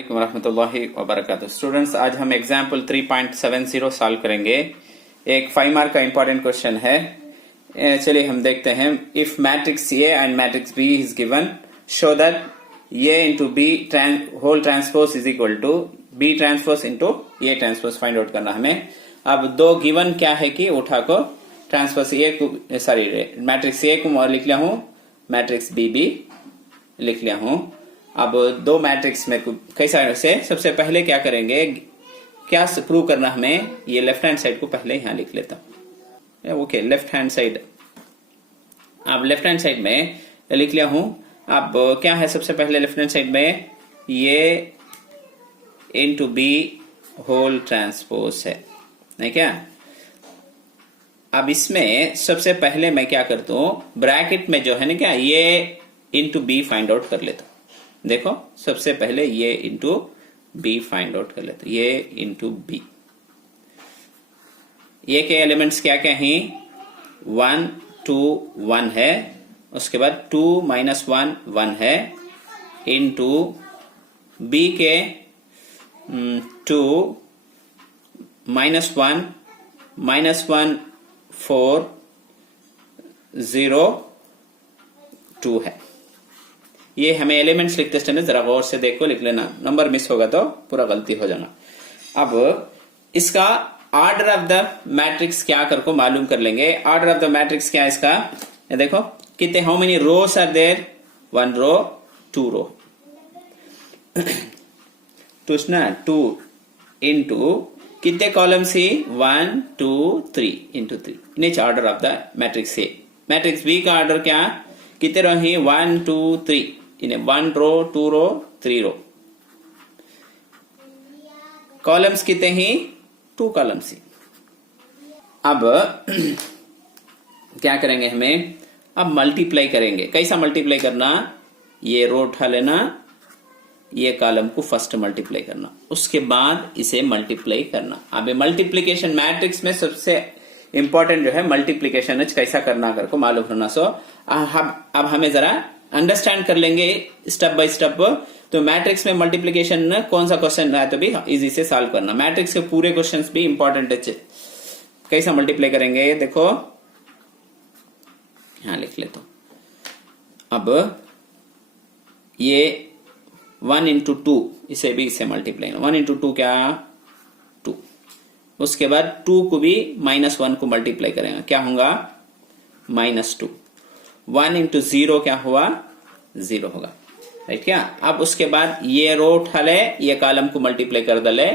रहमतुल्लाहि व बरकातुहू। स्टूडेंट्स, आज हम एग्जाम्पल 3.70 सॉल्व करेंगे। एक 5 मार्क का इंपॉर्टेंट क्वेश्चन है। चलिए हम देखते हैं। If matrix A and matrix B is given, show that A into B whole transpose is equal to B transpose into A transpose find out करना हमें। अब दो गिवन क्या है कि उठा को ट्रांसपोज ए को सॉरी मैट्रिक्स ए को लिख लिया हूं, मैट्रिक्स बी भी लिख लिया हूं। अब दो मैट्रिक्स में कैसा से सबसे पहले क्या करेंगे, क्या प्रूव करना हमें, ये लेफ्ट हैंड साइड को पहले यहां लिख लेता हूं। Okay, left hand side. अब लेफ्ट हैंड साइड में लिख लिया हूं। अब क्या है सबसे पहले लेफ्ट हैंड साइड में, ये इनटू बी होल ट्रांसपोज है, नहीं क्या। अब इसमें सबसे पहले मैं क्या करता हूं, ब्रैकेट में जो है ना क्या, ये इनटू बी फाइंड आउट कर लेता हूं। देखो सबसे पहले ये इंटू बी फाइंड आउट कर लेते, ये इंटू बी। ये के एलिमेंट्स क्या क्या हैं, 1 2 1 है, उसके बाद 2 -1 1 है, इंटू बी के 2 -1 -1 4 0 2 है। ये हमें एलिमेंट्स लिखते समय जरा गौर से देखो, लिख लेना, नंबर मिस होगा तो पूरा गलती हो जाना। अब इसका ऑर्डर ऑफ द मैट्रिक्स क्या कर को मालूम कर लेंगे। ऑर्डर ऑफ द मैट्रिक्स क्या है इसका, ये देखो कितने, how many rows are there, 1 row 2 row, two into कितने कॉलम्स ही, 1 2 3 इंटू 3। नीचे order of the matrix A. Matrix B का ऑर्डर क्या, कितने रो ही, 1 2 3, इन्हें 1 रो 2 रो 3 रो। कॉलम्स कितने ही, 2 कॉलम्स ही। अब क्या करेंगे हमें, अब मल्टीप्लाई करेंगे। कैसा मल्टीप्लाई करना, ये रो उठा लेना, ये कॉलम को फर्स्ट मल्टीप्लाई करना, उसके बाद इसे मल्टीप्लाई करना। अब मल्टीप्लीकेशन मैट्रिक्स में सबसे इंपॉर्टेंट जो है मल्टीप्लीकेशन कैसा करना कर को मालूम होना। सो अब हमें जरा अंडरस्टैंड कर लेंगे स्टेप बाय स्टेप। तो मैट्रिक्स में मल्टीप्लिकेशन कौन सा क्वेश्चन रहा है तो भी इजी से सॉल्व करना। मैट्रिक्स के पूरे क्वेश्चंस भी इंपॉर्टेंट है। कैसा मल्टीप्लाई करेंगे देखो, यहां लिख लेता हूं। अब ये 1 इंटू 2, इसे भी इसे मल्टीप्लाई, 1 इंटू 2 क्या, 2। उसके बाद 2 को भी -1 को मल्टीप्लाई करेंगे, क्या होगा, -2। 1 इंटू 0 क्या हुआ, 0 होगा, राइट क्या। अब उसके बाद ये रो उठा ले, ये कॉलम को मल्टीप्लाई कर दले।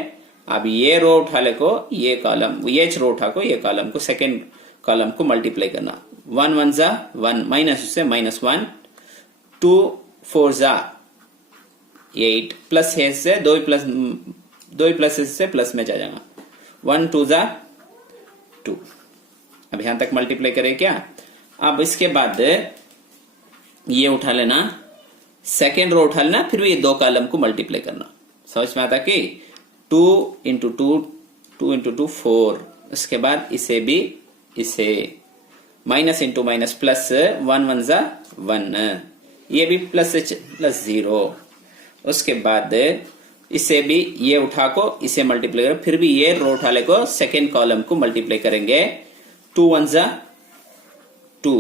अब ये रो उठा ले को, ये कॉलम, ये रो उठा को, ये कॉलम को, सेकेंड कॉलम को मल्टीप्लाई करना। 1 1 जा 1, माइनस उससे -1, 2 4 जा 8, प्लस है से 2 प्लस से प्लस में जा जाएगा, 1 2 जा 2। अब यहां तक मल्टीप्लाई करें क्या। अब इसके बाद ये उठा लेना, सेकेंड रो उठा लेना, फिर भी ये 2 कॉलम को मल्टीप्लाई करना। समझ में आता कि 2 इंटू 2 2 इंटू 2 4। उसके बाद इसे भी, इसे माइनस इंटू माइनस प्लस, 1 1 जा 1, ये भी प्लस 0। उसके बाद इसे भी ये उठा को इसे मल्टीप्लाई करें, फिर भी ये रो उठा ले को सेकेंड कॉलम को मल्टीप्लाई करेंगे। 2 1 जा 2,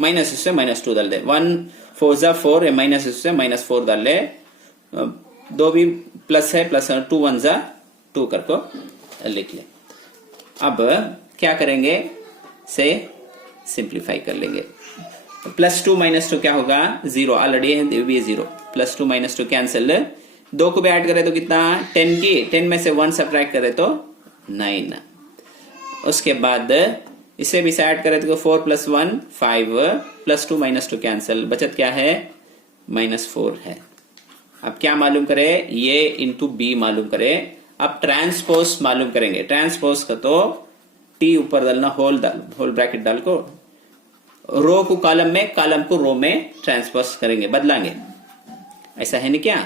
माइनस उससे -2 डाल दे, 1 4 जा 4, माइनस उससे -4 डाल ले, 2 भी प्लस है, प्लस 2 1 जा 2 करको लिख ले। अब क्या करेंगे, से सिंप्लीफाई कर लेंगे। +2 -2 क्या होगा, 0, ऑलरेडी है भी 0, +2 -2 कैंसिल। 2 को भी ऐड करें तो कितना, 10 की 10 में से 1 सब्ट्रैक्ट करें तो 9। उसके बाद इसे भी ऐड करें तो 4 + 1 5, +2 -2 कैंसिल, बचत क्या है, -4 है। अब क्या मालूम करें, ये इंटू बी मालूम करें। अब ट्रांसपोज मालूम करेंगे। ट्रांसपोज का तो टी ऊपर डालना, होल ब्रैकेट डाल को, रो को कॉलम में, कॉलम को रो में ट्रांसपोज करेंगे, बदलांगे। ऐसा है नहीं क्या,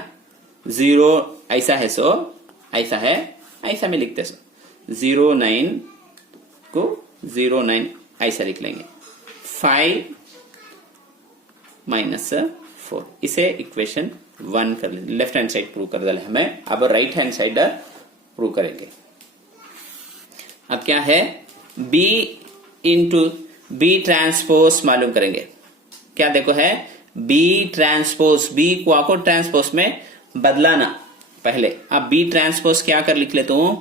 0 ऐसा है, सो ऐसा है, ऐसा में लिखते सो 0 9 को 0 9 ऐसा लिख लेंगे, 5 -4, इसे इक्वेशन 1 कर ले, लेफ्ट हैंड साइड प्रूव कर दले हमें। अब राइट हैंड साइड प्रूव करेंगे। अब क्या है, बी इंटू बी ट्रांसपोज मालूम करेंगे। क्या देखो है, बी ट्रांसपोज, बी को आपको ट्रांसपोज में बदलाना पहले। अब बी ट्रांसपोज क्या कर लिख लेता हूं,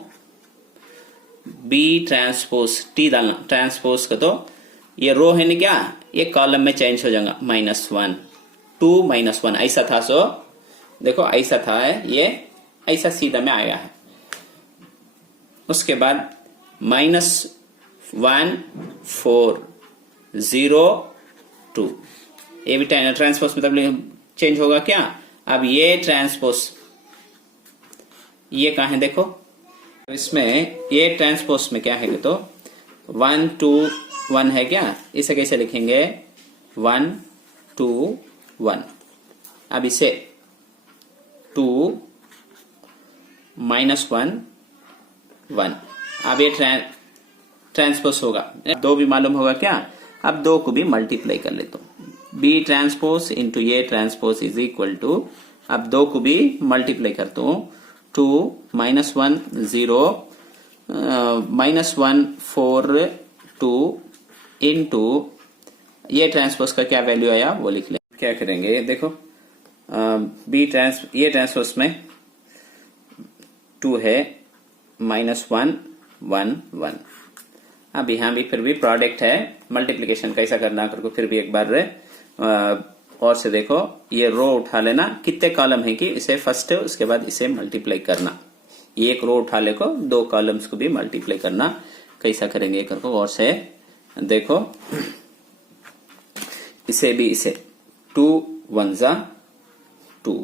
बी ट्रांसपोज टी डालना, ट्रांसपोज का तो ये रो है ना, क्या ये कॉलम में चेंज हो जाएगा, -1 2 -1 ऐसा था। सो देखो ऐसा था है, ये ऐसा सीधा में आया है। उसके बाद -1 4 0 2, ये भी ट्रांसपोज मतलब चेंज होगा क्या। अब ये ट्रांसपोज ये कहां है देखो, इसमें ये ट्रांसपोज में क्या है तो 1 2 1 है क्या, इसे कैसे लिखेंगे 1 2 1। अब इसे 2 -1 1, अब ये ट्रांसपोज होगा, दो भी मालूम होगा क्या। अब दो को भी मल्टीप्लाई कर लेता हूं, बी ट्रांसपोज इंटू ये ट्रांसपोज इज इक्वल टू, अब दो को भी मल्टीप्लाई करता हूं, 2 -1 0 -1 4 2 इंटू ये ट्रांसपोज का क्या वैल्यू आया वो लिख ले। क्या करेंगे देखो, ये ट्रांसपोज में 2 है, -1 1 1। अब यहां भी फिर भी प्रोडक्ट है, मल्टीप्लीकेशन कैसा करना करके फिर भी एक बार और से देखो, ये रो उठा लेना, कितने कॉलम है कि इसे फर्स्ट उसके बाद इसे मल्टीप्लाई करना। एक रो उठा ले को दो कॉलम्स को भी मल्टीप्लाई करना, कैसा करेंगे करको और से देखो। इसे भी इसे 2 1 2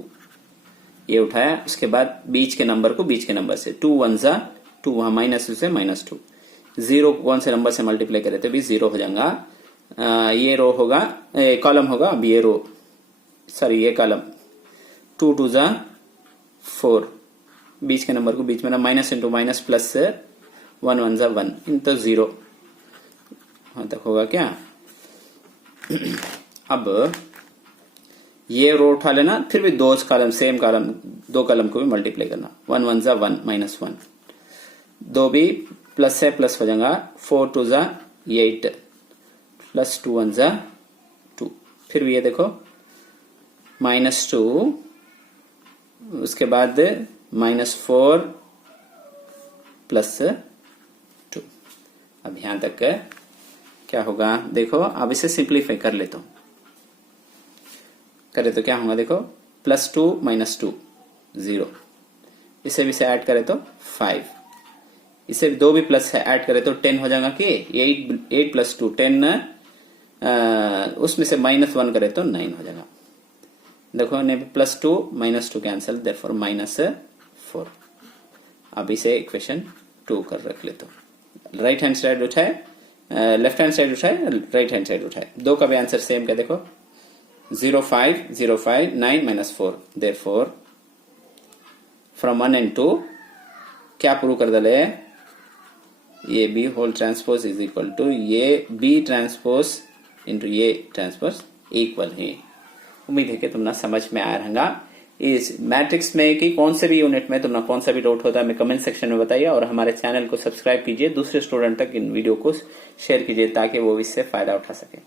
ये उठाया, उसके बाद बीच के नंबर को बीच के नंबर से 2 1 2, वहां माइनस से -2, 0 कौन से नंबर से मल्टीप्लाई करे तो भी 0 हो जाएगा। ये रो होगा, कॉलम होगा, अब ये रो सॉरी ये कॉलम 2 2 4, बीच के नंबर को बीच में ना माइनस इंटू माइनस प्लस 1 1 1 इन तो 0 वहां तक होगा क्या। अब ये रो उठा लेना, फिर भी दो कॉलम सेम कॉलम दो कॉलम को भी मल्टीप्लाई करना, 1 1 1 -1, दो भी प्लस है प्लस हो जाएगा, 4 2 8 प्लस 2 1 2, फिर भी ये देखो -2, उसके बाद -4 प्लस 2। अब यहां तक क्या होगा देखो, अब इसे सिंप्लीफाई कर लेता हूं, करे तो क्या होगा देखो, +2 -2 0, इसे भी से ऐड करे तो 5, इसे दो भी प्लस है ऐड करे तो 10 हो जाएगा कि 8 + 2 10, उसमें से -1 करे तो 9 हो जाएगा। देखो +2 -2 कैंसिल, देयरफॉर -4। अब इसे इक्वेशन 2 कर रख लेते हो। राइट हैंड साइड उठाए, लेफ्ट हैंड साइड उठाए, राइट हैंड साइड उठाए, दो का भी आंसर सेम क्या देखो, 0 5 0 5 9 -4, देयरफॉर फ्रॉम 1 and 2 क्या प्रूव कर दले, ये B whole transpose is equal to ये बी ट्रांसपोज इंटू ये ट्रांसपोज इक्वल है। उम्मीद है कि तुमने समझ में आया रहेगा। इस मैट्रिक्स में कि कौन से भी यूनिट में तुमने कौन सा भी डाउट होता है हमें कमेंट सेक्शन में बताइए, और हमारे चैनल को सब्सक्राइब कीजिए, दूसरे स्टूडेंट तक इन वीडियो को शेयर कीजिए ताकि वो इससे फायदा उठा सके।